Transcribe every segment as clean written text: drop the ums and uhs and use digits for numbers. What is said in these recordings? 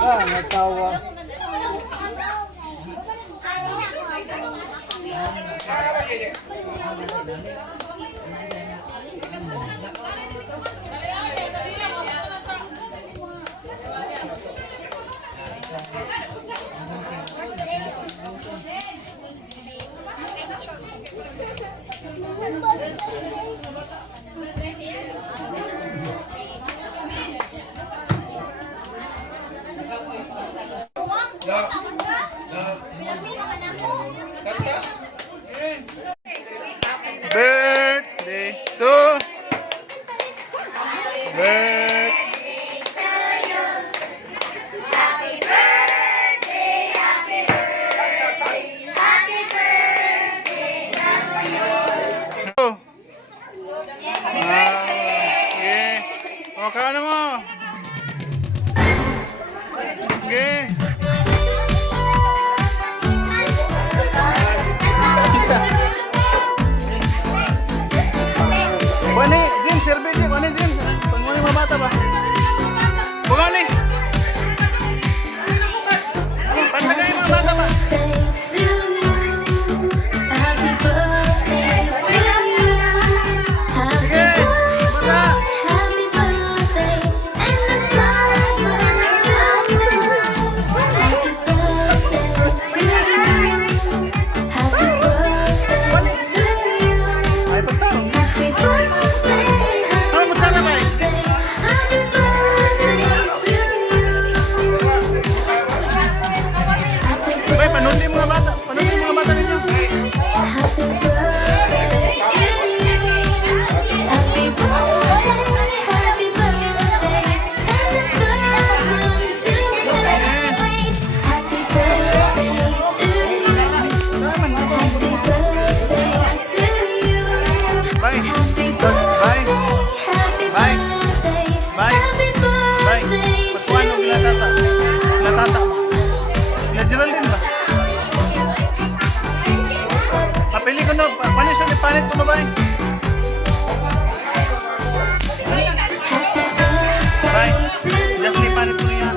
Ah, natawa. Birthday to birthday. Happy birthday, happy birthday, happy birthday, Oh. Okay. O, kaano mo? Okay. Wani, Jim, serve Jim. Wani, Jim. Pangmuli mga bata ba? Bugani. Pantagay mga bata ba? Pili ko na, paano siya nipanit ko na ba? Bye. Just nipanit ko niya.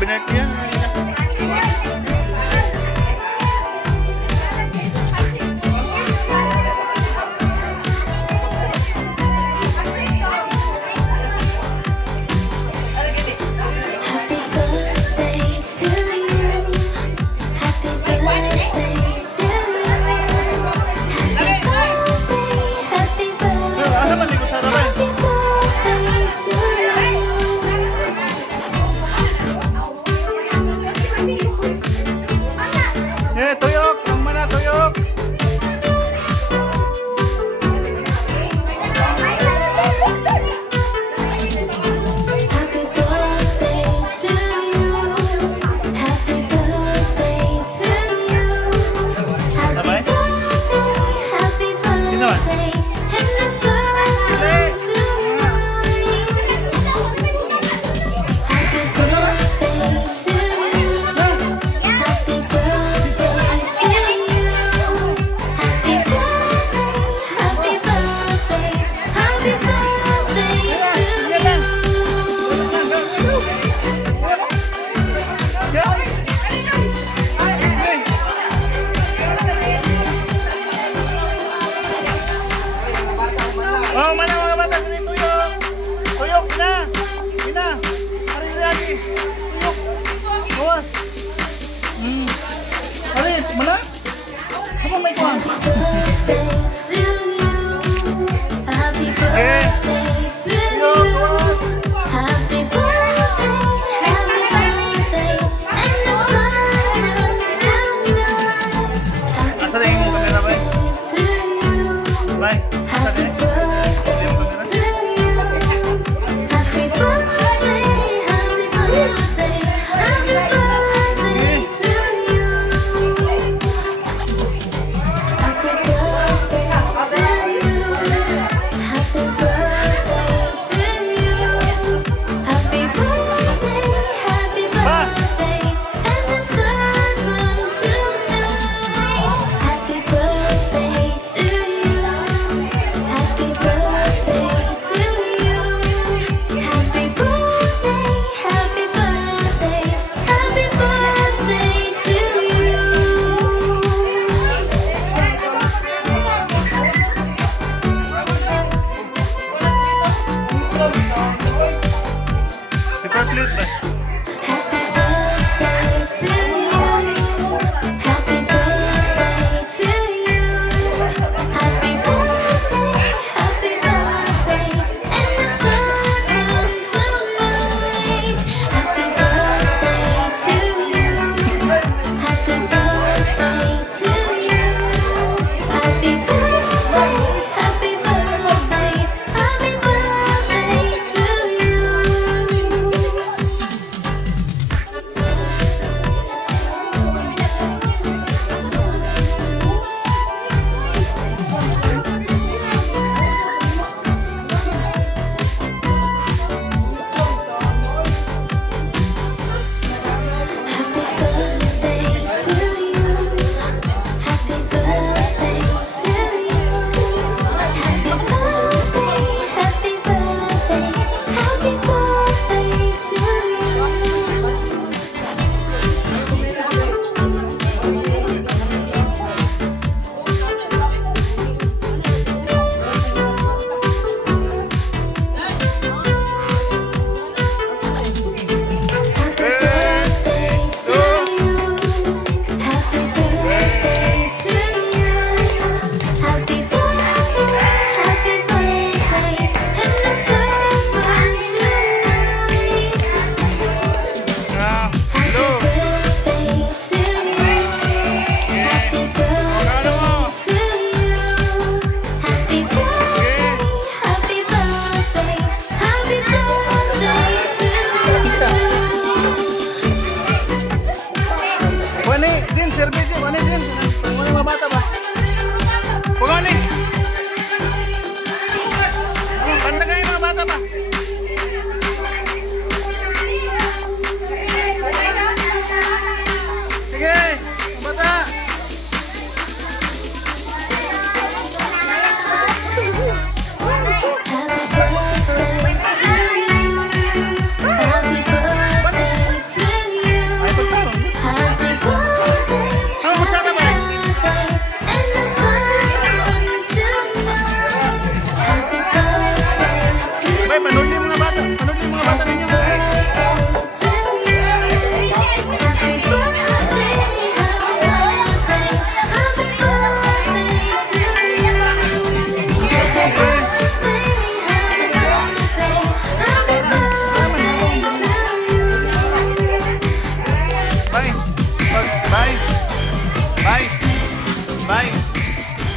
Binek niya.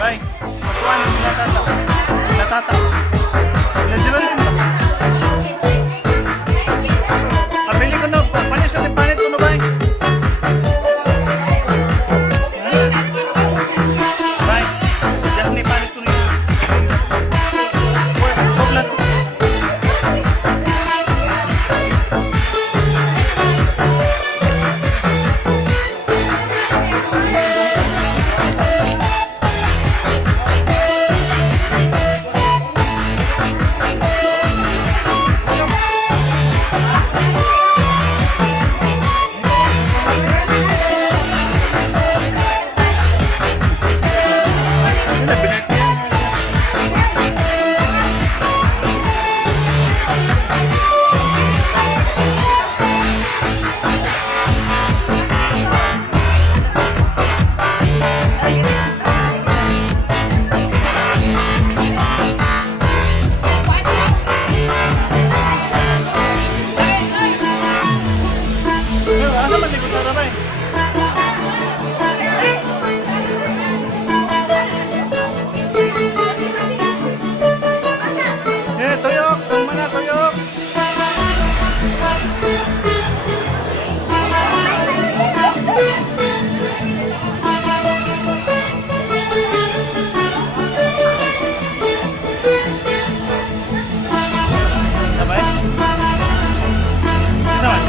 Bye. Pagkuhan ng natata. Natata. Lajiran din ba? Pabili ko na. Panis yun yung panit ko na ba? Bye. Just ni panit ko na yun. Soblat ko. Ano ba likod na ramay? Tuyok! Kung mana tuyok! Sabay? Sabay?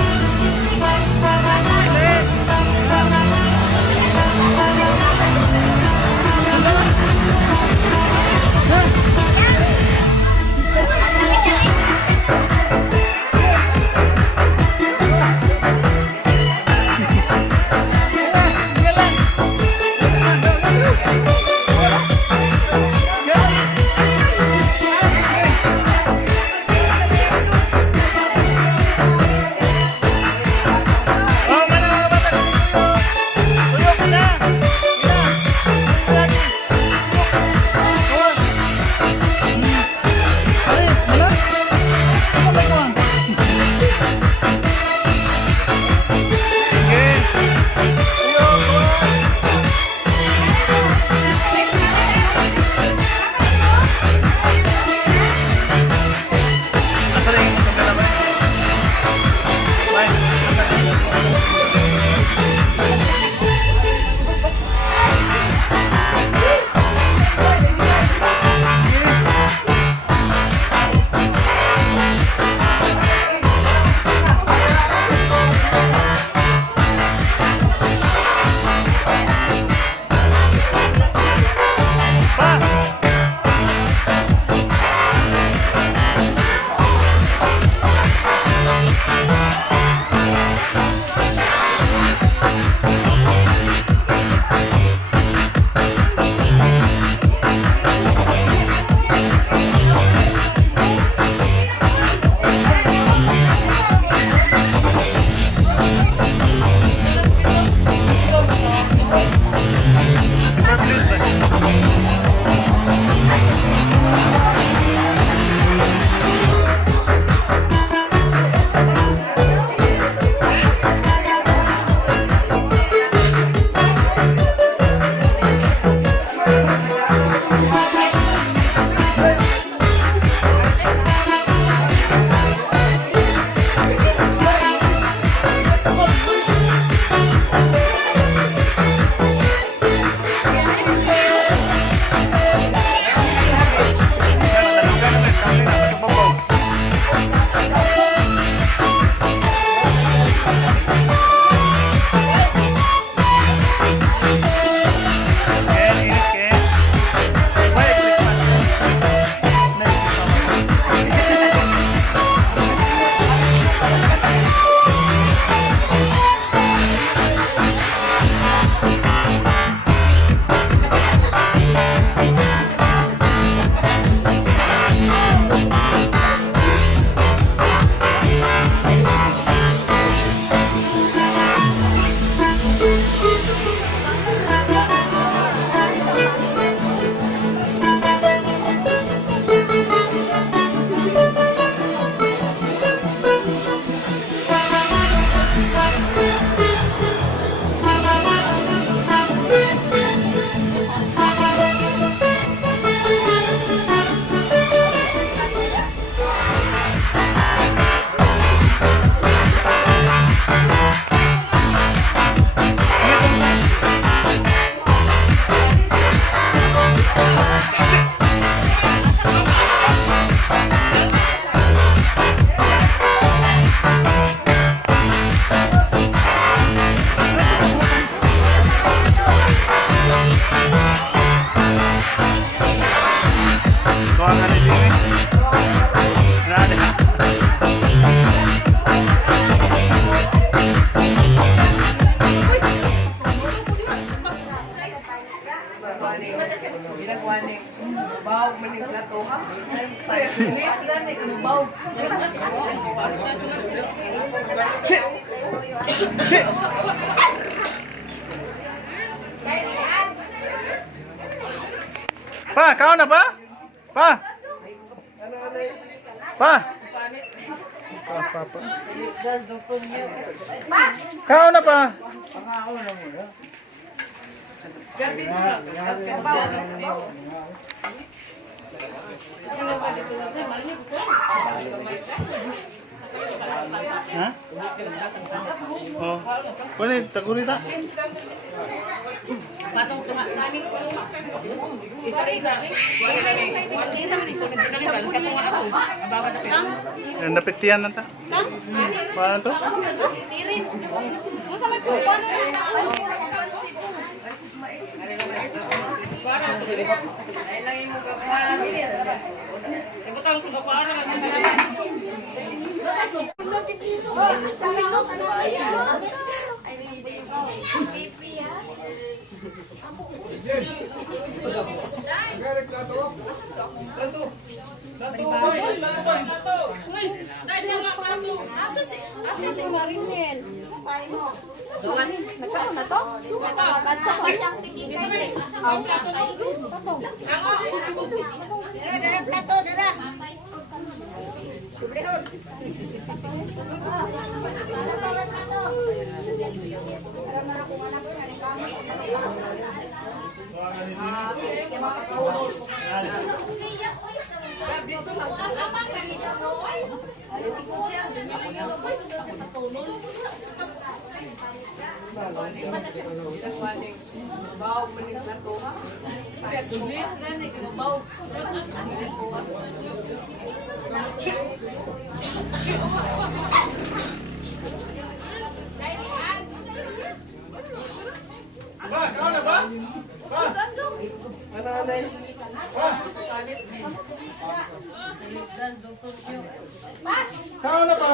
Chi! Chi! Pa, kaon na pa? Pa! Pa! Pa. Kaon na pa? Ha? Oh, boleh tagurita. Batong tunga kami. Isa-isa. Wala na ni. Wala na ni sunod na lang katunga ako. Abawa na pito. Napitian na ta. Paano to? Tirin. Mo sa magpuan. Para to dili. Ay lang imo gawa. Ibutang sa gawa na lang. Asa si Marinel? Duwas. Nagkaroon na to? Pa, kaon na ba? Pa! Nanay. Pa! Kaon na pa?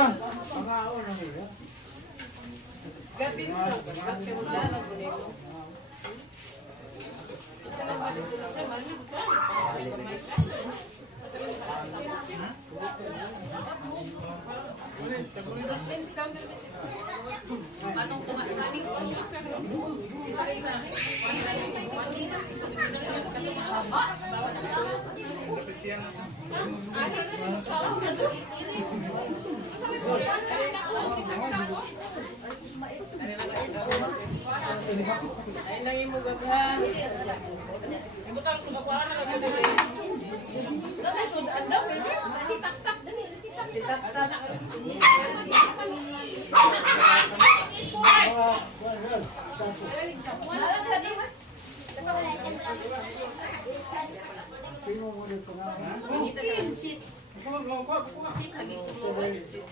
Ay lang imo gawa. Ibutang sa gawa na lang. Nakasud daw pwede. Tak-tak dali, tak-tak. Sit. Sit lagi. Sit.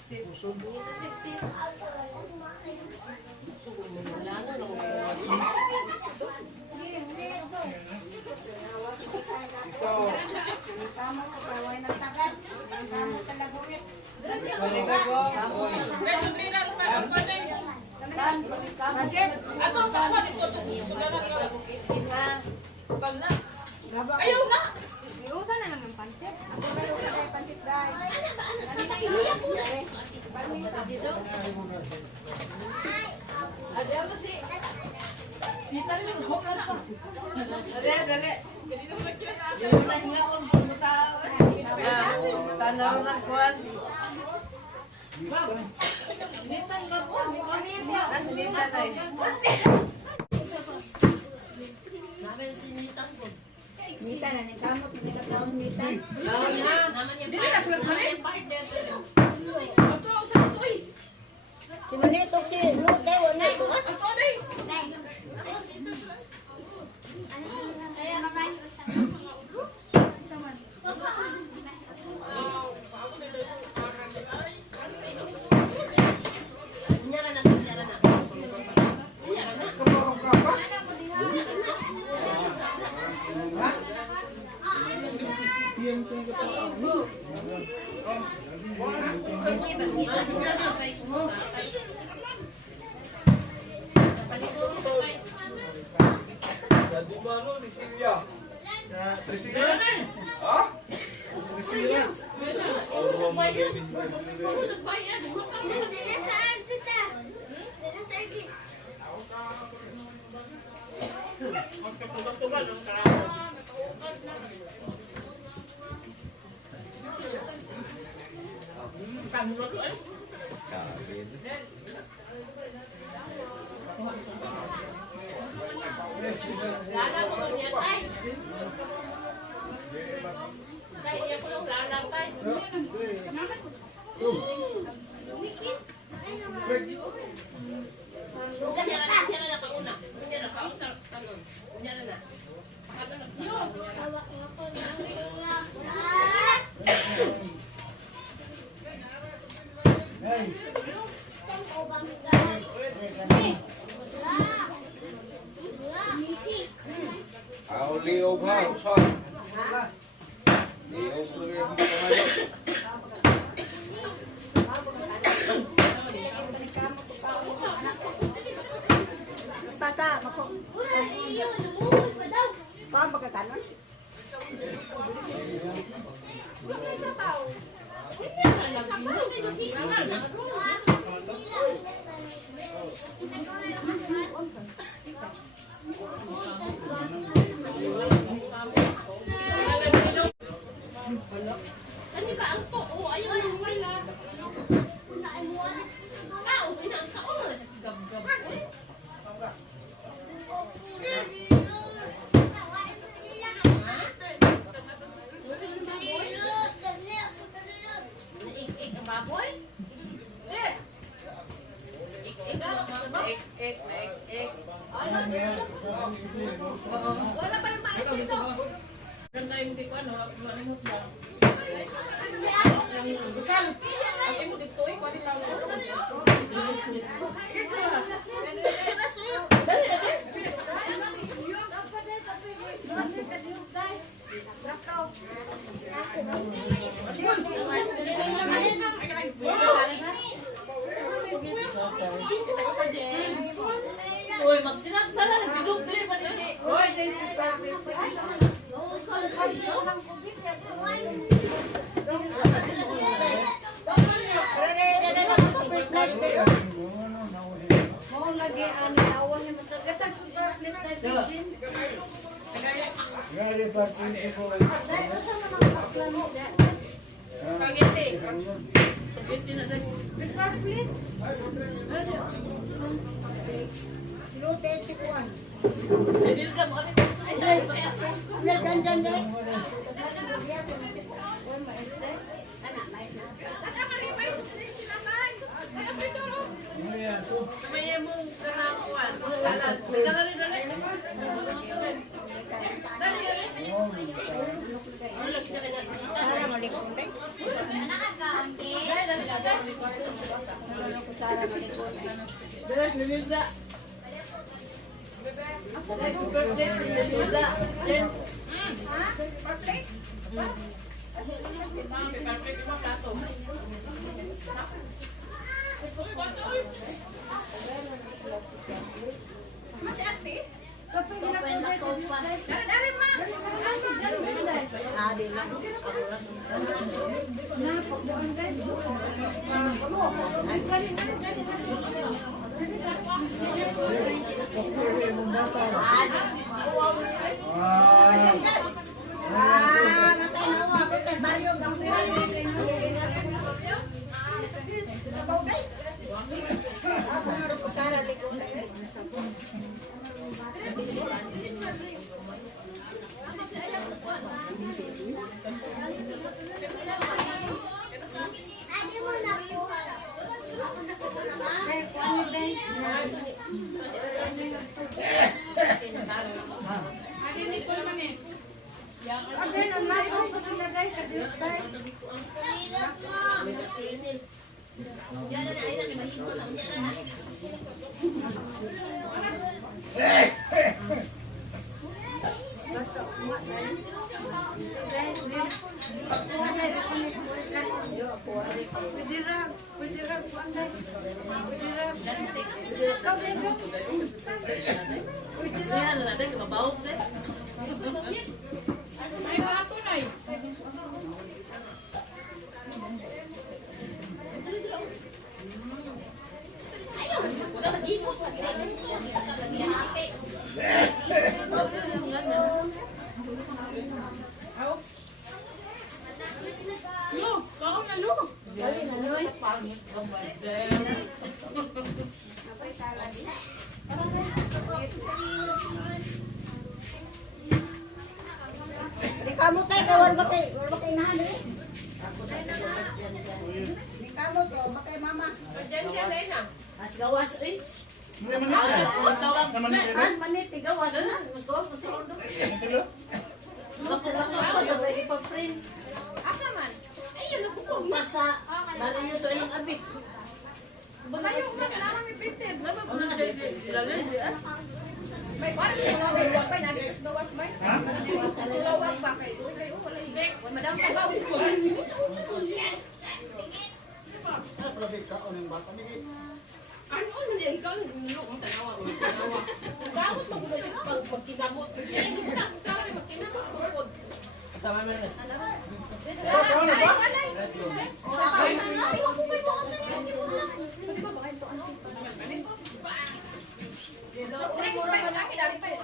Ato pa dito sudah lang yun. Pag na. Ayaw na. Iusan na lang ng pancit. Tanaw na kuan. Mita na, nagkamot, nagkataon mita. Dili na sila sa mali. Ato ang sa ito eh. Si Manito, si Lute, wala ito. Ato day. Magkatugal-tugal ng sarap. Kamu na to eh. Lala mo to niya, tay. Tay, iya ko yung lala, tay. Diyan na na kauna. Diyan na sa kanon. Diyan na na. Kanon na. Yo. Liog ha, sa. Liog ko yung kamayo. Bata, mako. Paan ba ka kanon? Kani ba ang to? Oh, ayaw na wala. Tao, inaangka ko mga sa gab-gab. Ik ang baboy? Ik ang baboy? Wala ba yung mais dito? Ganda yung di ko ano, malimot lang. Yung busal. Ang imo dito eh, pwede tao. Uy, magtinagtala na dinukli pa nini. Uy, mau lagi anu awal yang terkesan komplit tadi. Spaghetti. Lute tikuan. Dil ka mo ani. Dan deh. Kaya mo kanakuan. Kalan. Dali. Cara malikun deh. Cara malikun. Beres nilda. Birthday nilda. Jen. Perfect mo plato. Masih aktif? Adi lang. Pwede Yan, lada, mabawag na. Ay, wala to na eh. Ayaw, wala mag-ikos sa ginagawa ko. Sa lagi ate. Lo, kaon na lo. Di kamu tayo, kawan ba kay nahali? Di kamu to, ba kay mama? Diyan na na. As gawas, eh. Tawag. As manit, gawas na. Gusto ko sa ordo. Lako, kayo ba ipa-print? Asa man? Ayun, nakukog na. Pasa, lalo yun to ilang abit. Bakayo, kailangan may printed. Ano na kayo, ilalay, di ah. May parang tulawag pa, nanikas gawas ba? Tulawag pa kayo. Wala ibig. Madam sa gaw. Ano niya ikaw ang tanawa mo. Gamot mo ko siya pag kinabot. Hindi ko na sabi pag kinabot ko. Kasama mo na. Next time, laki dali pa.